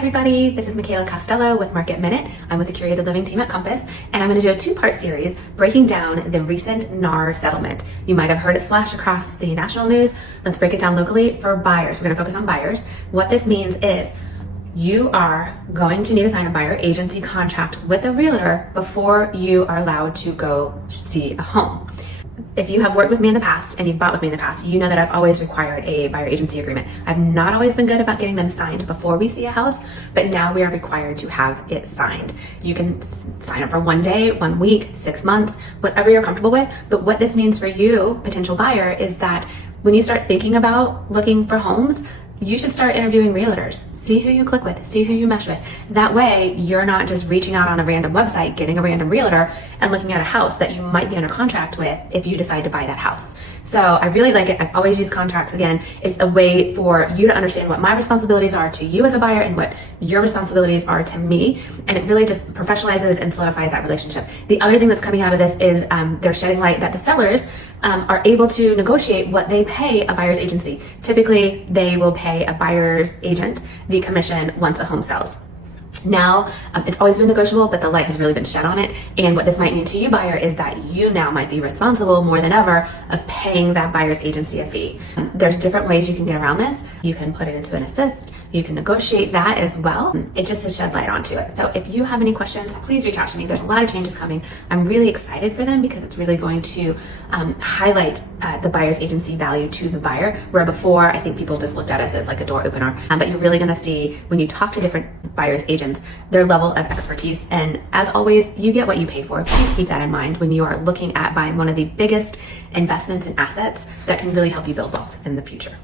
everybody, this is Michaela Costello with Market Minute. I'm with the Curated Living team at Compass, and I'm going to do a two-part series breaking down the recent NAR settlement. You might have heard it splash across the national news. Let's break it down locally for buyers. We're going to focus on buyers. What this means is you are going to need to sign a buyer agency contract with a realtor before you are allowed to go see a home. If you have worked with me in the past and you've bought with me in the past, you know that I've always required a buyer agency agreement. I've not always been good about getting them signed before we see a house, but now we are required to have it signed. You can sign up for 1 day, 1 week, 6 months, whatever you're comfortable with. But what this means for you, potential buyer, is that when you start thinking about looking for homes, you should start interviewing realtors. See who you click with, see who you mesh with. That way, you're not just reaching out on a random website, getting a random realtor, and looking at a house that you might be under contract with if you decide to buy that house. So I really like it. I've always used contracts. Again, it's a way for you to understand what my responsibilities are to you as a buyer and what your responsibilities are to me. And it really just professionalizes and solidifies that relationship. The other thing that's coming out of this is they're shedding light that the sellers are able to negotiate what they pay a buyer's agency. Typically, they will pay a buyer's agent the commission once a home sells. Now, it's always been negotiable, but the light has really been shed on it. And what this might mean to you, buyer, is that you now might be responsible more than ever of paying that buyer's agency a fee. There's different ways you can get around this. You can put it into an assist. You can negotiate that as well. It just has shed light onto it. So if you have any questions, please reach out to me. There's a lot of changes coming. I'm really excited for them because it's really going to highlight the buyer's agency value to the buyer, where before I think people just looked at us as like a door opener. But you're really going to see when you talk to different buyer's agents, their level of expertise. And as always, you get what you pay for. Please keep that in mind when you are looking at buying one of the biggest investments in assets that can really help you build wealth in the future.